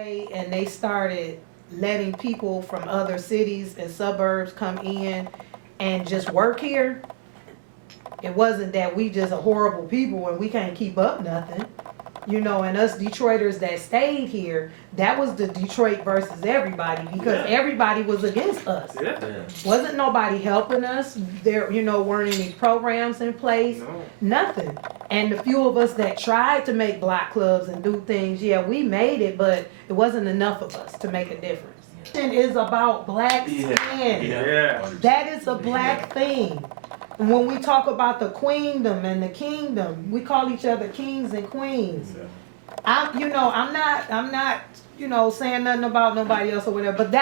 away and they started letting people from other cities and suburbs come in and just work here, it wasn't that we just are horrible people and we can't keep up nothing. You know, and us Detroiters that stayed here, that was the Detroit versus everybody, because everybody was against us. Yeah. Wasn't nobody helping us. There, you know, weren't any programs in place. No. Nothing. And the few of us that tried to make block clubs and do things, yeah, we made it, but it wasn't enough of us to make a difference. It is about black skin. Yeah. That is a black thing. And when we talk about the queendom and the kingdom, we call each other kings and queens. I'm not, saying nothing about nobody else or whatever, but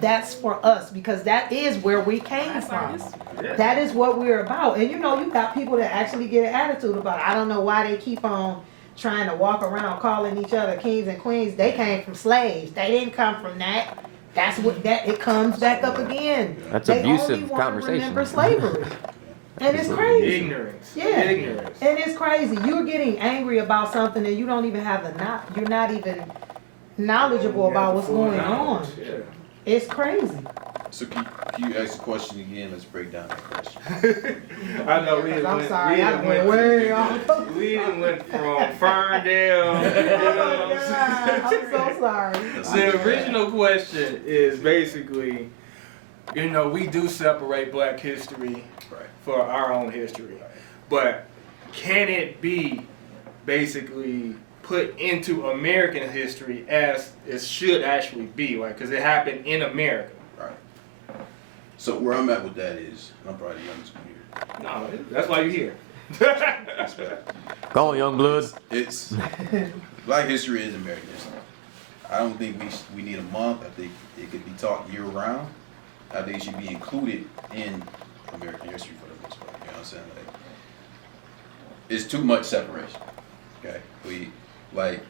that's for us, because that is where we came from. Yeah. That is what we're about. And you got people that actually get an attitude about it. I don't know why they keep on trying to walk around calling each other kings and queens. They came from slaves. They didn't come from that. That's what it comes back up again. That's They abusive only wanna conversation. Remember slavery. And it's crazy. Ignorance. Yeah. Ignorance. And it's crazy. You're getting angry about something and you don't even have you're not even knowledgeable about what's going on. Yeah. It's crazy. So can you ask the question again? Let's break down that question. I know we I'm went, sorry, we I done went went way off. We done went from Ferndale. Oh my God, I'm so sorry. The original question is basically, we do separate Black history Right. for our own history, but can it be basically put into American history as it should actually be, like, because it happened in America? Right. So where I'm at with that is, I'm probably the youngest one here. No, that's why you're here. Respect. Go on, young blood. It's Black history is American history. I don't think we need a month. I think it could be taught year round. I think it should be included in American history for the most part. You know what I'm saying? Like, it's too much separation. Okay, we like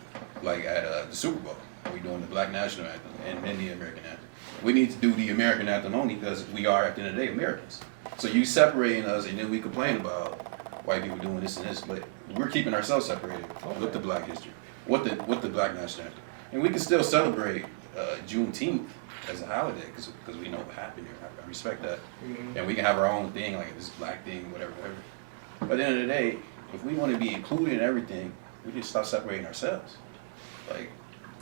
at the Super Bowl, we doing the Black National Anthem and the American Anthem. We need to do the American Anthem only because we are at the end of the day Americans. So you separating us, and then we complain about white people doing this and this, but we're keeping ourselves separated with the Black history, with the Black National Anthem, and we can still celebrate Juneteenth as a holiday because we know what happened here. I respect that, and we can have our own thing, like this Black thing, whatever. But at the end of the day, if we want to be included in everything, we just stop separating ourselves.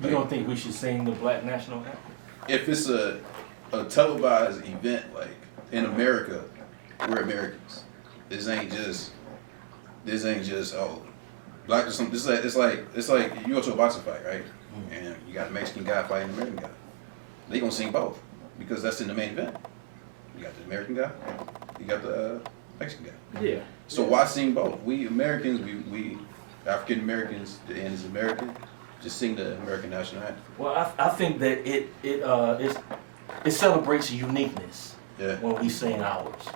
You don't think we should sing the Black National Anthem? If it's a televised event, like in America, we're Americans. This ain't just black or something. It's like you go to a boxing fight, right? And you got a Mexican guy fighting an American guy. They gonna sing both because that's in the main event. You got the American guy, you got the Mexican guy. Yeah. So why sing both? We Americans, we African Americans, the end is American. Just sing the American national anthem. Well, I think that it celebrates uniqueness when we sing ours.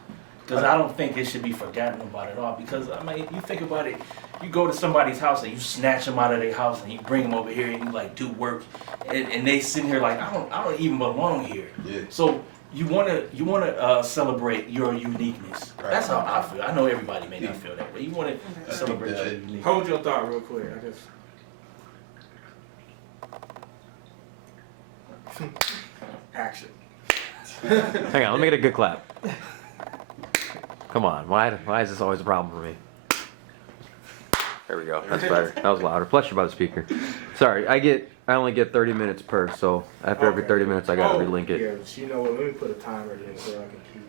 Because I don't think it should be forgotten about at all. Because, you think about it, you go to somebody's house and you snatch them out of their house and you bring them over here and you do work, and they sitting here like, I don't even belong here. Yeah. So you wanna celebrate your uniqueness. Right. That's how I feel. I know everybody may not feel that way. You wanna celebrate your uniqueness. Hold your thought real quick. Action. Hang on, let me get a good clap. Come on, why is this always a problem for me? There we go. That's better. That was louder. Plus, you're by the speaker. Sorry, I only get 30 minutes per. So after every 30 minutes, I gotta relink it. Yeah, but you know what? Let me put a timer in so I can keep.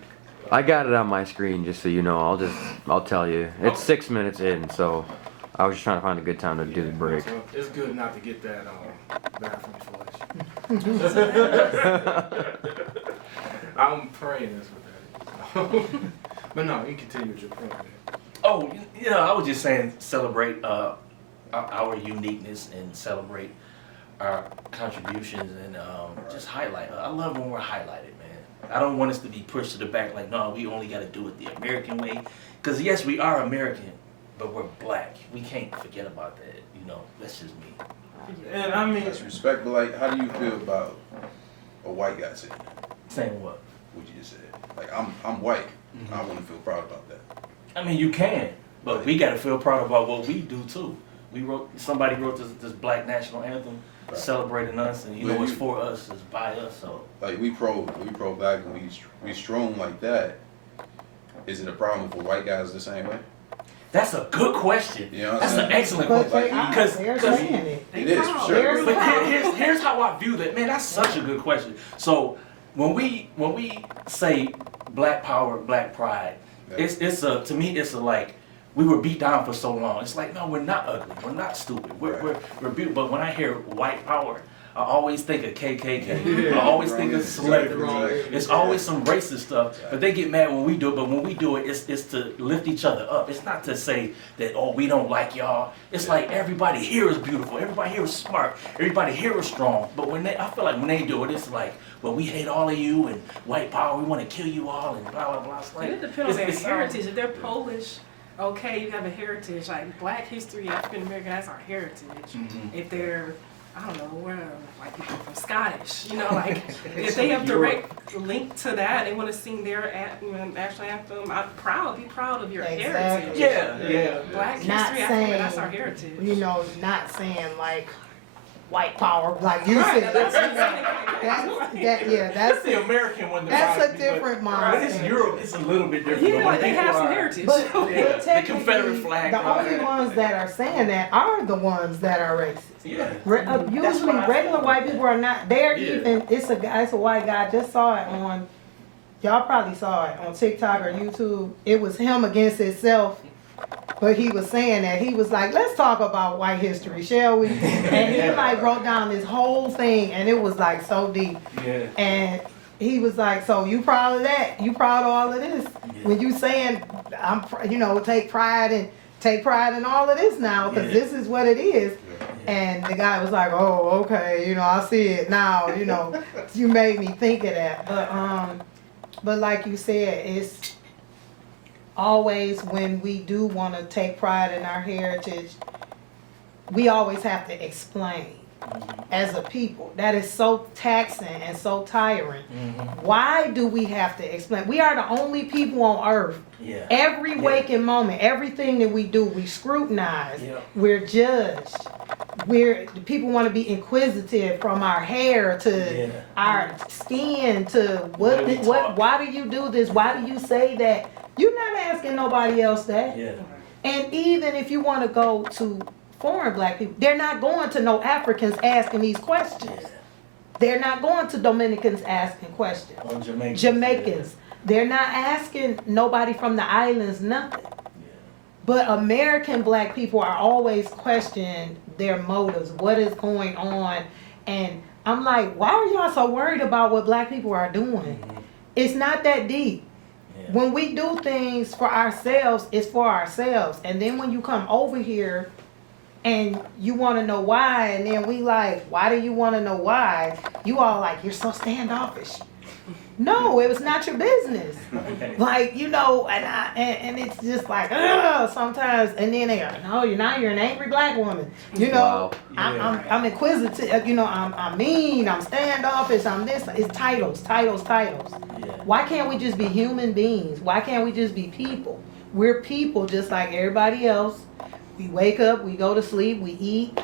I got it on my screen just so you know. I'll tell you. It's 6 minutes in, so I was just trying to find a good time to do the break. So it's good not to get that bathroom flush. I'm praying that's what that is. But no, you continue with your point. Oh, I was just saying celebrate our uniqueness and celebrate our contributions and just highlight. I love when we're highlighted, man. I don't want us to be pushed to the back like, no, we only got to do it the American way. Because, yes, we are American, but we're black. We can't forget about that. That's just me. And I mean, That's respect, but like, how do you feel about a white guy saying that? Saying what? What you just said. Like, I'm white. I want to feel proud about that. I mean, you can, but we got to feel proud about what we do too. Somebody wrote this Black National Anthem, celebrating us, and you Well, know it's you- for us, it's by us. So Like we pro black and we strong like that. Is it a problem if a white guy's the same way? that's a good question. You know what I'm That's an saying? excellent But question. they are, Because they're saying it. It is for sure. There's- But here's how I view that. Man, that's such a good question. So when we say black power, black pride, Yeah. it's a, to me it's a like, we were beat down for so long. It's like, no, we're not ugly. We're not stupid. We're beautiful. But when I hear white power, I always think of KKK. I always think of slavery. It's always some racist stuff. But they get mad when we do it. But when we do it, it's to lift each other up. It's not to say that, oh, we don't like y'all. It's like everybody here is beautiful. Everybody here is smart. Everybody here is strong. But I feel like when they do it, it's like, well, we hate all of you and white power. We want to kill you all and blah, blah, blah. It's like, It depends on their it's, heritage. If they're Polish, okay, you have a heritage. Like Black history, African American, that's our heritage. Mhm. If they're, I don't know, where like people from Scottish, you know, like if they have direct link to that, they want to sing their national anthem. Be proud of your heritage. Exactly. Yeah. Black Not history, African, saying, that's our heritage. You know, not saying like white power, like you Right, said. that's That's the American one. That's a different But it's mindset. Europe. It's a little bit different. Yeah, But like they people have some are- heritage. But, Yeah, but the technically, Confederate flag, the right. only ones that are saying that are the ones that are racist. Yeah. Usually, what I regular feel. white people are not. They're Yeah. even. It's a white guy. I just saw it on. Y'all probably saw it on TikTok or YouTube. It was him against himself. But he was saying that he was like, let's talk about white history, shall we? And he like wrote down this whole thing, and it was like so deep. Yeah. And he was like, so you proud of that? You proud of all of this? When you saying, take pride in all of this now, because Yeah. this is what it is. And the guy was like, oh, okay, I see it now, you made me think of that. But like you said, it's always when we do want to take pride in our heritage, we always have to explain as a people. That is so taxing and so tiring. Why do we have to explain? We are the only people on earth. Yeah. Every waking moment, everything that we do, we scrutinize. Yeah. We're judged. People want to be inquisitive, from our hair to Yeah. our skin to What we talk. why do you do this? Why do you say that? You're not asking nobody else that. Yeah. And even if you want to go to foreign black people, they're not going to no Africans asking these questions. Yeah. They're not going to Dominicans asking questions. Or Jamaicans. Jamaicans. They're not asking nobody from the islands nothing. But American black people are always questioning their motives, what is going on. And I'm like, why are y'all so worried about what black people are doing? It's not that deep. Yeah. When we do things for ourselves, it's for ourselves. And then when you come over here and you want to know why, and then we like, why do you want to know why? You all like, you're so standoffish. No, it was not your business. Like, and it's just like, ugh, sometimes. And then they are, no, you're an angry black woman. Wow. I'm inquisitive. I'm mean. I'm standoffish. I'm this. It's titles. Yeah. Why can't we just be human beings? Why can't we just be people? We're people just like everybody else. We wake up, we go to sleep, we eat,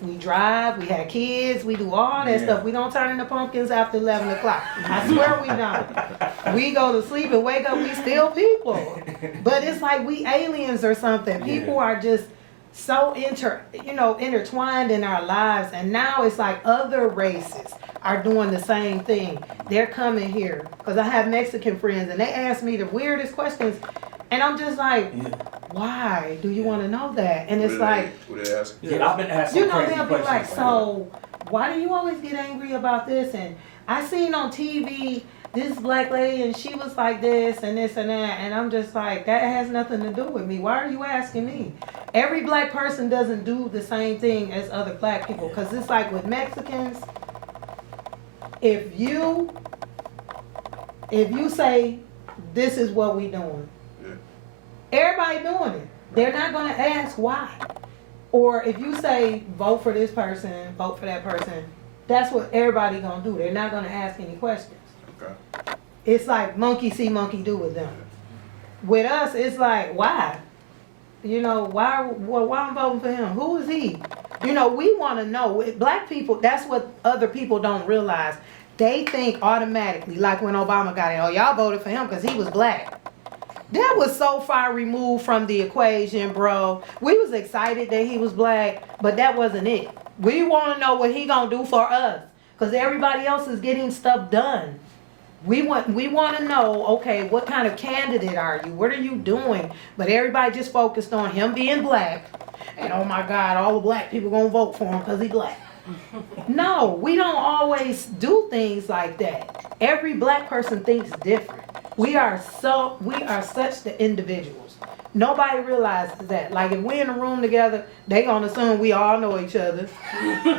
we drive, we have kids, we do all that Yeah. stuff. We don't turn into pumpkins after 11 o'clock. I swear we don't. We go to sleep and wake up, we still people. But it's like we aliens or something. People Yeah. are just so intertwined in our lives. And now it's like other races are doing the same thing. They're coming here. Because I have Mexican friends and they ask me the weirdest questions. And I'm just like, Yeah. why do you want to know that? And it's like, What they ask? Yeah, I've been asking they'll crazy be questions. like, so why do you always get angry about this? And I seen on TV this black lady and she was like this and this and that. And I'm just like, that has nothing to do with me. Why are you asking me? Every black person doesn't do the same thing as other black people. Because it's like with Mexicans, if you say, this is what we doing, everybody doing it. They're not going to ask why. Or if you say, vote for this person, vote for that person, that's what everybody going to do. They're not going to ask any questions. Okay. It's like monkey see, monkey do with them. With us, it's like, why? Why I'm voting for him? Who is he? You know, we want to know. Black people, that's what other people don't realize. They think automatically, like when Obama got in, oh, y'all voted for him because he was black. That was so far removed from the equation, bro. We was excited that he was black, but that wasn't it. We want to know what he gonna do for us, because everybody else is getting stuff done. We want to know, okay, what kind of candidate are you? What are you doing? But everybody just focused on him being black. And oh my God, all the black people gonna vote for him because he black. No, we don't always do things like that. Every black person thinks different. We are such the individuals. Nobody realizes that. Like if we're in a room together, they gonna assume we all know each other.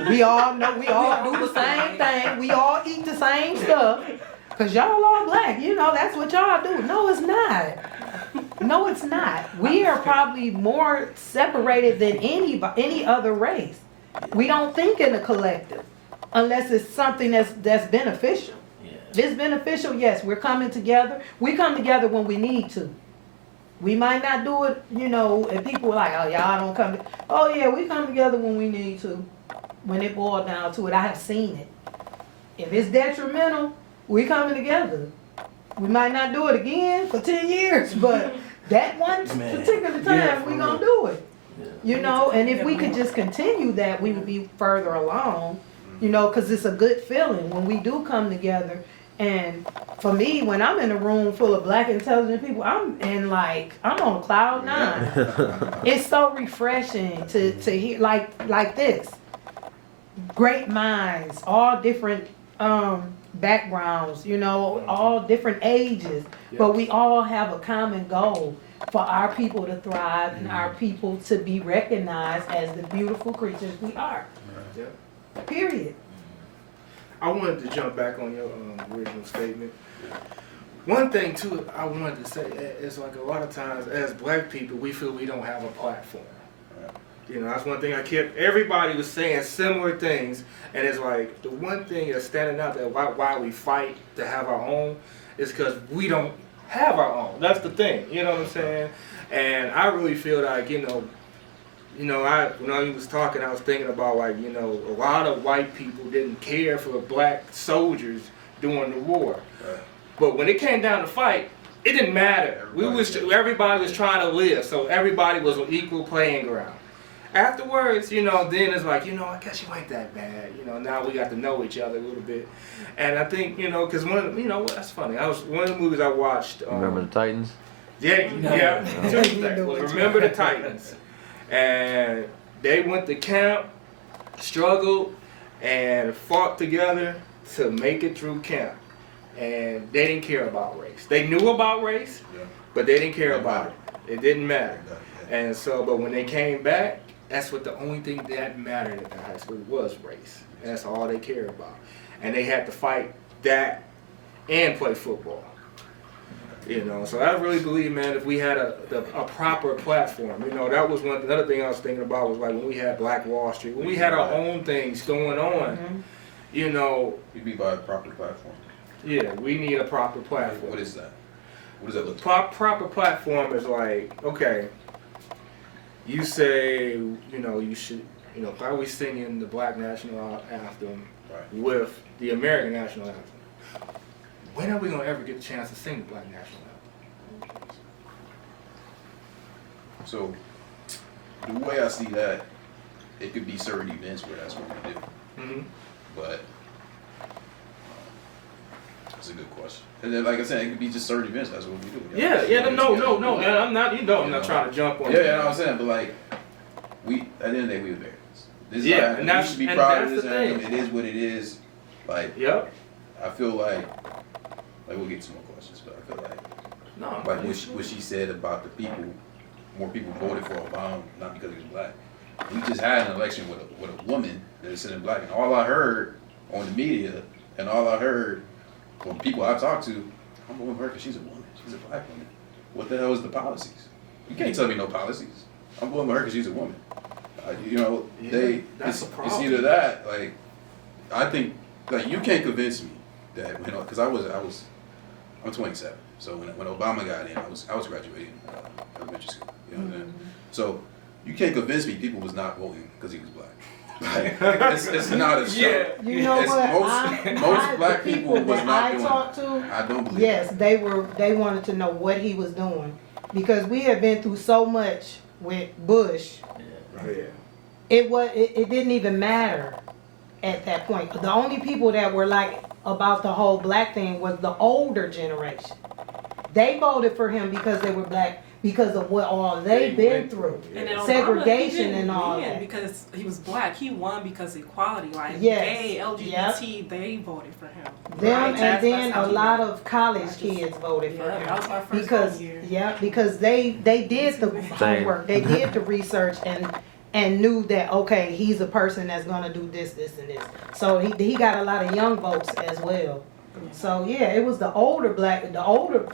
We all do the same thing. We all eat the same stuff. Cause y'all all black, you know, that's what y'all do. No, it's not. No, it's not. We are probably more separated than any other race. We don't think in a collective unless it's something that's beneficial. Yeah. If it's beneficial, yes, we're coming together. We come together when we need to. We might not do it, you know, and people are like, oh, y'all don't come. Oh, yeah, we come together when we need to. When it boils down to it, I have seen it. If it's detrimental, we coming together. We might not do it again for 10 years, but that one particular time, we gonna do it. You know, and if we could just continue that, we would be further along, you know, because it's a good feeling when we do come together. And for me, when I'm in a room full of black intelligent people, I'm on cloud nine. It's so refreshing to hear like this. Great minds, all different backgrounds, you know, all different ages, but we all have a common goal for our people to thrive and our people to be recognized as the beautiful creatures we are. Yeah. Period. I wanted to jump back on your original statement. One thing too I wanted to say is like a lot of times as black people we feel we don't have a platform. You know, that's one thing everybody was saying similar things, and it's like the one thing that's standing out that why we fight to have our own is because we don't have our own. That's the thing, you know what I'm saying? And I really feel like, when I was talking, I was thinking about like, you know, a lot of white people didn't care for black soldiers during the war. Right. But when it came down to fight, it didn't matter. Everybody was trying to live, so everybody was on equal playing ground. Afterwards, you know, then it's like, you know, I guess you ain't that bad. You know, now we got to know each other a little bit. And I think, you know, because that's funny. One of the movies I watched. Remember the Titans? Yeah. Tuesday was Remember the Titans. And they went to camp, struggled, and fought together to make it through camp. And they didn't care about race. They knew about race, but they didn't care about it. It didn't matter. And so, but when they came back, that's what the only thing that mattered at the high school was race. And that's all they cared about. And they had to fight that and play football. You know, so I really believe, man, if we had a proper platform, you know, that was another thing I was thinking about was like when we had Black Wall Street, when we had our own things going on, you know. We'd be by a proper platform. Yeah, we need a proper platform. What is that? What does that look like? Proper platform is like, okay, you say, you know, you should, you know, why are we singing the Black National Anthem with the American National Anthem? When are we going to ever get a chance to sing the Black National Anthem? So, the way I see that, it could be certain events where that's what we do. Mm-hmm. But, that's a good question. And then, like I said, it could be just certain events, that's what we do. No, and I'm not trying to jump on Yeah, you know what I'm saying, but like, at the end of the day, we Americans. This is and we should be proud of this anthem. thing. It is what it is. Like, Yep. I feel like we'll get some more questions, but I feel like what she said about the people, more people voted for Obama, not because he was black. We just had an election with a woman that is sitting black, and all I heard on the media, and all I heard from people I talked to, I'm voting for her because she's a woman, she's a black woman. What the hell is the policies? You can't tell me no policies. I'm voting for her because she's a woman. It's either that, like, I think, like, you can't convince me that, you know, because I'm 27, so when Obama got in, I was graduating elementary school, you know what I'm saying? So, you can't convince me people was not voting because he was black. It's not a show. Yeah. You know It's what? most black the people was that not I doing talked to, I don't believe yes, they wanted to know what he was doing. Because we have been through so much with Bush, Yeah. it didn't even matter at that point. The only people that were like about the whole black thing was the older generation. They voted for him because they were black, because of what all they've been through. And then Obama, Segregation he didn't and all win that. because he was black. He won because equality, like Yes. gay, LGBT, they voted for him. Them, Right? and That's then how a he lot won. of college kids voted for Yeah, him. that was my first Because, vote year. yeah, because they did the homework, they did the research and knew that, okay, he's a person that's gonna do this, this, and this. So he got a lot of young votes as well. So, yeah, it was the older black The older,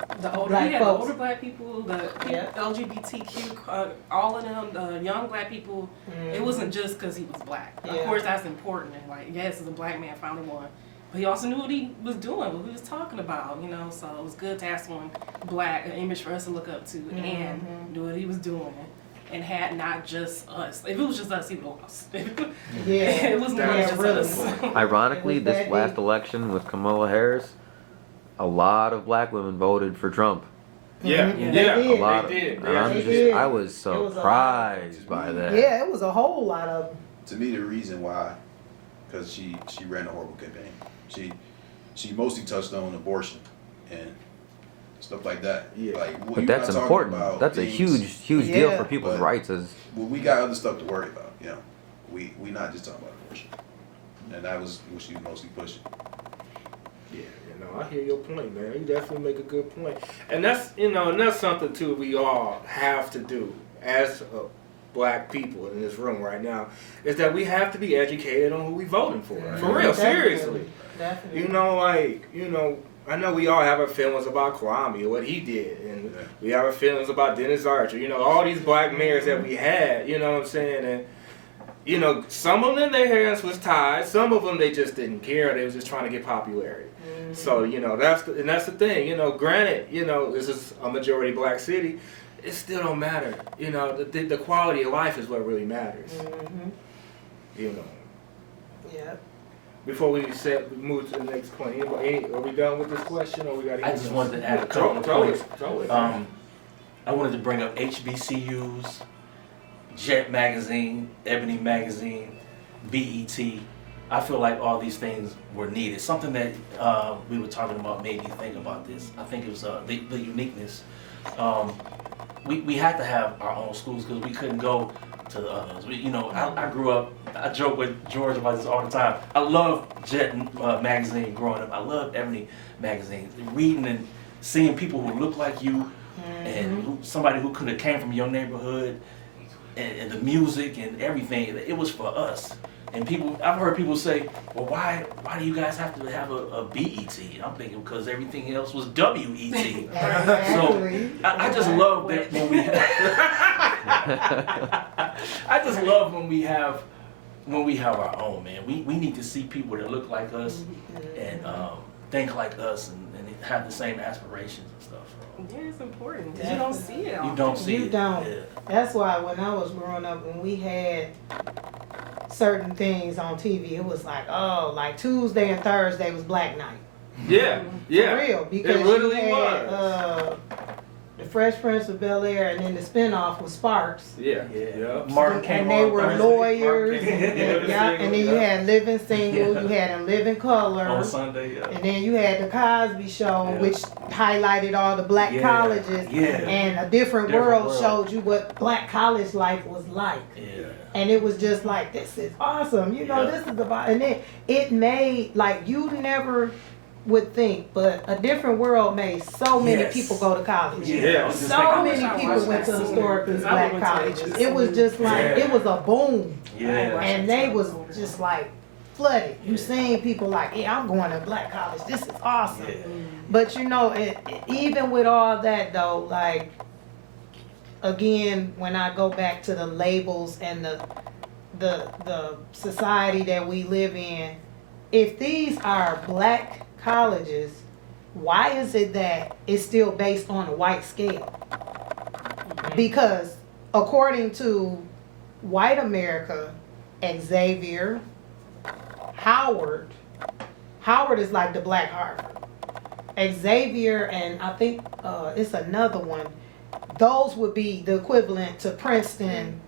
black he had folks. older black people, the Yeah. LGBTQ, all of them, the young black people. It wasn't just because he was black. Of Yeah. course, that's important. And like, yes, as a black man, founded one. But he also knew what he was doing, what he was talking about, you know. So it was good to have someone black, an image for us to look up to, and do what he was doing. And had not just us. If it was just us, he would have lost. Yeah. It was not Yeah, just really. us. Ironically, It was this that last deep. election with Kamala Harris, a lot of black women voted for Trump. Yeah, Mhm. yeah, They A did. lot. They did. And I'm They just, did. I was It was a lot. surprised by that. Yeah, it was a whole lot of them. To me, the reason why, because she ran a horrible campaign. She mostly touched on abortion and stuff like that. Yeah. Like, when But you're that's not talking important. about That's a things- huge deal Yeah. for people's But- rights. As Well, we got other stuff to worry about. You know, we not just talking about abortion, and that was what she was mostly pushing. Yeah, I hear your point, man. You definitely make a good point. And that's, and that's something too we all have to do as black people in this room right now, is that we have to be educated on who we voting for. For real, seriously. Definitely. I know we all have our feelings about Kwame and what he did, and Yeah. we have our feelings about Dennis Archer. All these black mayors that we had, you know what I'm saying? And, some of them, their hands was tied. Some of them, they just didn't care. They was just trying to get popularity. So, that's the thing. Granted, this is a majority black city. It still don't matter. The quality of life is what really matters. Yeah. Before we move to the next point, are we done with this question, or we got? I just wanted to add a couple of points. Throw it. I wanted to bring up HBCUs, Jet Magazine, Ebony Magazine, BET. I feel like all these things were needed. Something that we were talking about made me think about this. I think it was the uniqueness. We had to have our own schools because we couldn't go to the others. I grew up, I joke with George about this all the time. I loved Jet Magazine growing up. I loved Ebony Magazine. Reading and seeing people who look like you and somebody who could have came from your neighborhood and the music and everything. It was for us. And I've heard people say, well, why do you guys have to have a BET? I'm thinking because everything else was WET. So I just love that when we I just love when we have our own, man. We need to see people that look like us and think like us and have the same aspirations and stuff. Yeah, it's important. 'Cause you don't see it. You often. don't see You it. don't. Yeah. That's why when I was growing up, when we had certain things on TV, it was like Tuesday and Thursday was Black Night. Yeah, yeah. For real. Because it literally you had was. The Fresh Prince of Bel-Air, and then the spinoff was Sparks. Yeah, Yeah. yeah. Martin came And they on were Thursday. lawyers. Martin came- And then you had Living Single, you had In Living Color. On Sunday, yeah. And then you had the Cosby Show, Yeah. which highlighted all the black Yeah, colleges. yeah. And A Different Different World World. showed you what black college life was like. Yeah. And it was just like, this is awesome. Yeah. This is about, and it made, like, you never would think, but A Different World made so many Yes. people go to college. Yeah. I was just So thinking- many I people watched went that to sooner, historically because I black went to colleges. HBCU. It was just like, Yeah. it was a boom. Yeah. And they was just like flooded. You seen people like, yeah, I'm going to black college. This is awesome. Yeah. But even with all that though, like, again, when I go back to the labels and the society that we live in, if these are black colleges, why is it that it's still based on a white scale? Because according to white America, Xavier, Howard. Howard is like the black Harvard. Xavier and I think it's another one. Those would be the equivalent to Princeton,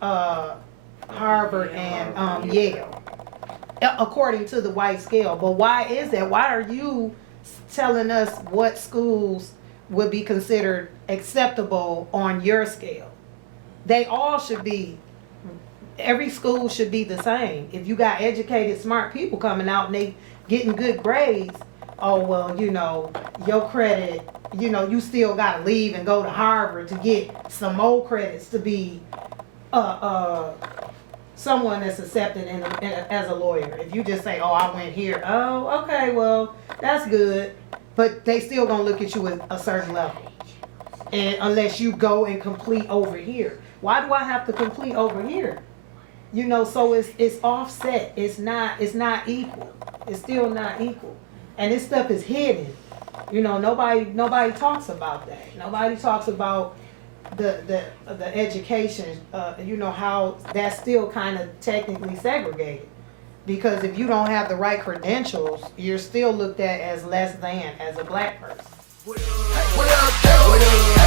Harvard, and Yale, according to the white scale. But why is that? Why are you telling us what schools would be considered acceptable on your scale? They all should be. Every school should be the same. If you got educated, smart people coming out and they getting good grades, oh well, you know, your credit, you know, you still gotta leave and go to Harvard to get some more credits to be someone that's accepted as a lawyer. If you just say, oh, I went here, oh, okay, well, that's good, but they still gonna look at you at a certain level, and unless you go and complete over here. Why do I have to complete over here? You know, so it's offset. It's not equal. It's still not equal. And this stuff is hidden. You know, nobody talks about that. Nobody talks about the education. You know, how that's still kind of technically segregated. Because if you don't have the right credentials, you're still looked at as less than as a black person. What up,